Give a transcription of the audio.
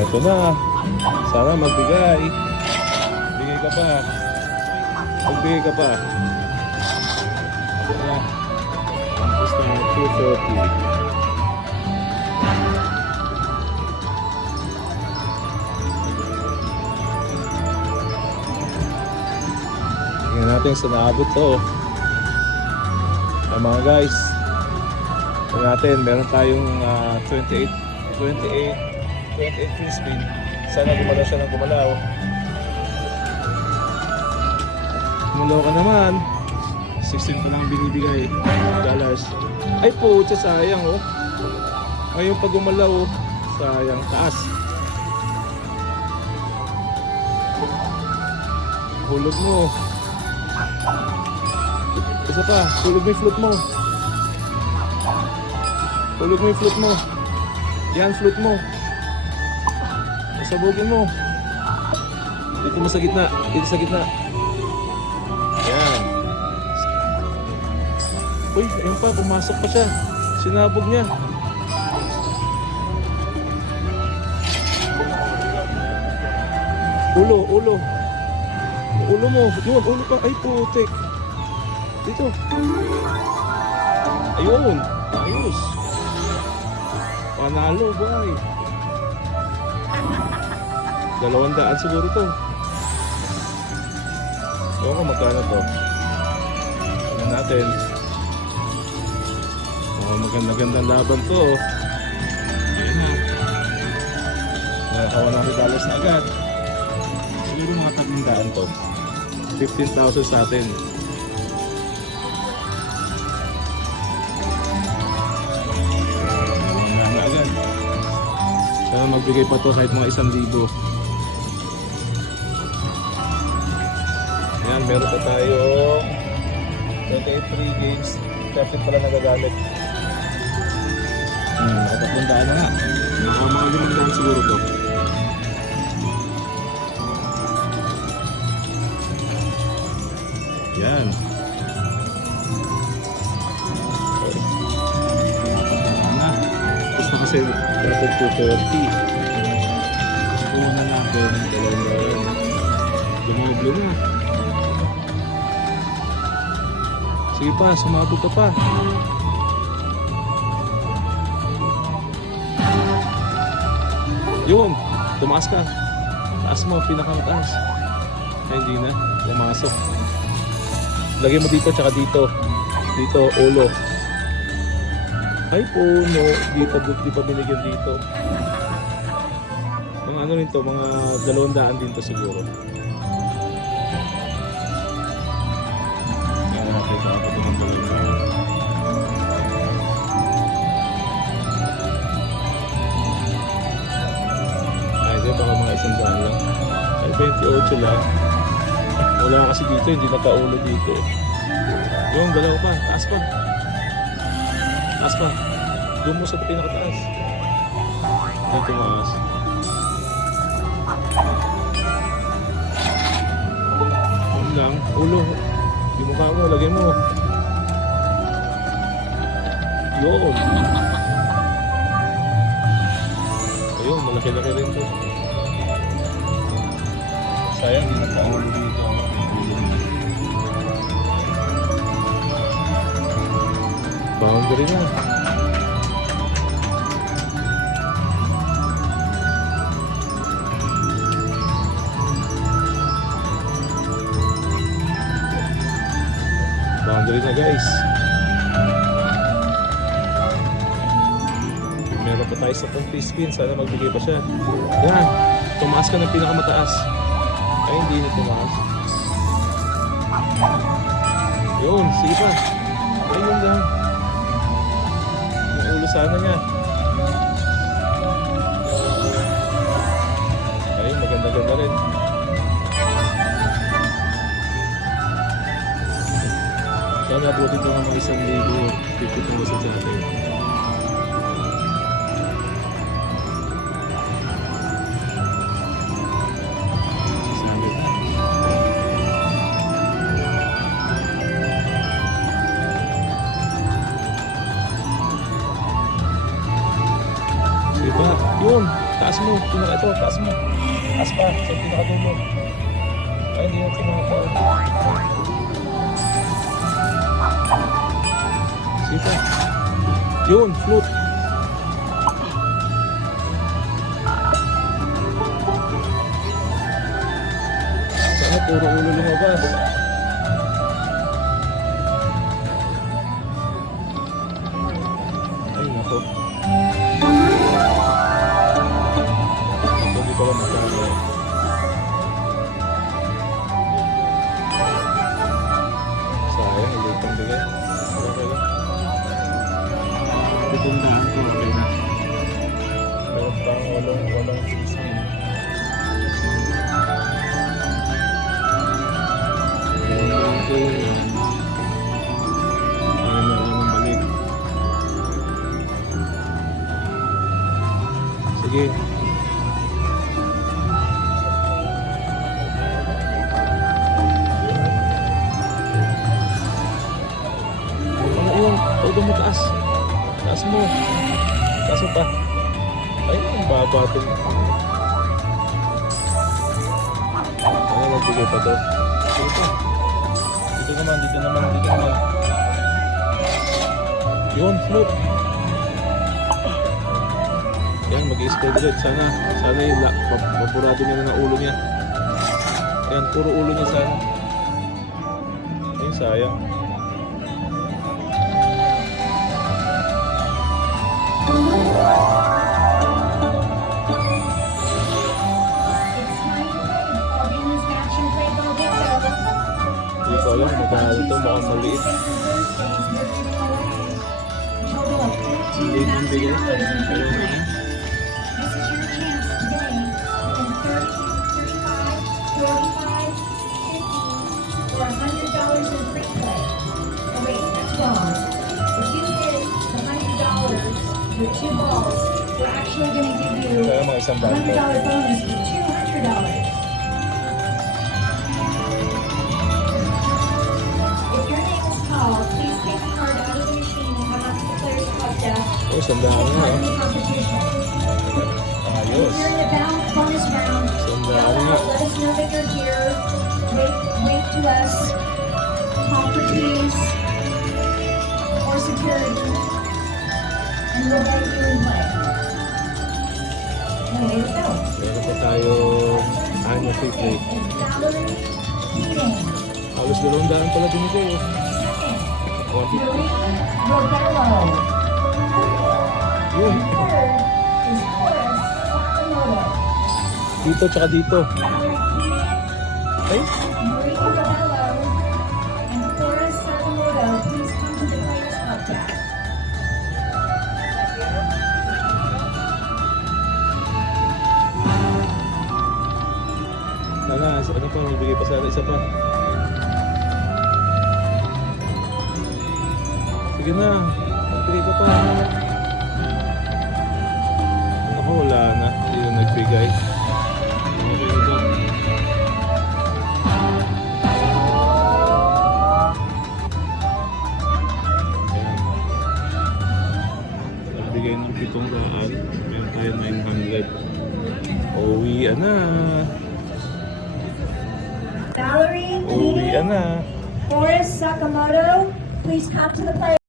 Eto na. Sana magbigay. Bigay ka pa. Magbigay ka pa. Eto na. Gusto mo 240. Tingnan natin sa naabot to. Mga guys, tingnan natin, meron tayong 28 free spin. Sana gumalaw siya ng gumalaw. Gumalaw ka naman. 16 pa lang binibigay dollars. Ay po, sayang oh. Ngayon pag gumalaw, sayang, taas. Hulog mo. Isa pa, hulog mo yung float mo. Hulog mo yung float mo. Yan, float mo. Sabugin mo. Dito mo sa gitna. Dito sa gitna. Yan. Uy, ayun pa, pumasok pa siya. Sinabog niya. Ulo, ulo. Ulo mo. Yun, ulo pa. Ay, putik. Dito. Ayun. Ayos. Panalo, boy. 200 siguro to. Ewan ko magkano to. Tignan natin. Maganda-gandang laban to. Ayun na. Nakakawa natin dollars na agad. Siguro mga 300 to. 15,000 sa atin. Na agad. Sana magbigay pa to kahit mga 1,000. Yan, meron pa tayong 28 free games. 30 pala nagagamit. Nakatatlong na nga. Mga 5 siguro to. Yan. Na. Gusto kasi dapat 240. Kuha na natin. Lumablo na. Sige pa, sumabog ka pa. Yun, tumaas ka. Taas mo, pinakamataas. Ay, hindi na, pumasok. Lagyan mo dito, tsaka dito. Dito, ulo. Ay, puno. Dito, di pa binigyan dito. Mga ano rin to, mga 200 din to siguro. Baka mga 100 lang. Ay, 28 lang. Wala kasi dito, hindi nakaulo dito. Yung galaw pa, taas pa. Taas pa. Doon mo sa pinakataas. Dito tumaas. Yun lang, ulo. Yung mukha mo, lagyan mo. Yun. Ayun, malaki-laki rin to. Sayang, hindi nakaulo dito. Boundary na. Boundary na guys. Meron pa tayo sa free spin. Sana magbigay pa siya. Yan. Tumaas ka ng pinakamataas. Ay, hindi na tumaas. Yun, sige pa. Ayun lang. Yung ulo sana niya. Ayun, maganda-ganda rin. Sana abutin ko ng mga 1,000. 50,000 sa atin. Diba? Yun. Taas mo. Ito, taas mo. Taas pa. Sa pinakadulo. Ay, hindi yung pinakadulo. Sige pa. Yun, float. Sana puro ulo lumabas. Ay, nako. Hindi pala makakala. Sayang, hindi itong bigay. Okay lang. Tutundaan ko, okay na. Meron pang walang season. Ano ang balik. Sige. Ano yun? Todo mo taas. Taas mo. Taas mo pa. Ay, ang baba din. Ano, magbigay pa to? Sige pa. Dito naman, dito naman, dito naman. Yun, float. Yan, mag-i-spread ulit. Sana yung mapurado niya na ng ulo niya. Yan, puro ulo niya sana. Ayun, sayang. Hindi ko alam, magkano ito, mukhang maliit. Hindi nang bigay. With two balls, we're actually going to give you Kaya mga isang a $100 bando. bonus for $200. If your name is called, please take the card out of the machine and come up to the player's club desk. Oh, sandaan Take nga. part in the competition. If Ayos. you're in the bonus round, Sandaan yell nga. out, let us know that you're here. Wait to us. Talk for keys or security. And we'll let you in play. And there we go. Meron pa tayo annual free play. Valerie Keating. Halos 200 pala binigay. Second, 150. Marie Robello. Yun. And third is Horace Sakamoto. Dito tsaka dito. Valerie Keating, Ay, Marie Robello, and Horace Sakamoto. Please come to the players' club desk. sana, ano pa, may bigay pa sana isa pa. Sige na, magbigay ka pa. Ako wala na, hindi na nagbigay. Okay na to. Ayan. Nagbigay ng 700, meron tayo 900. Uwian na. Valerie Uwian Keating, na. Horace Sakamoto, please come to the players'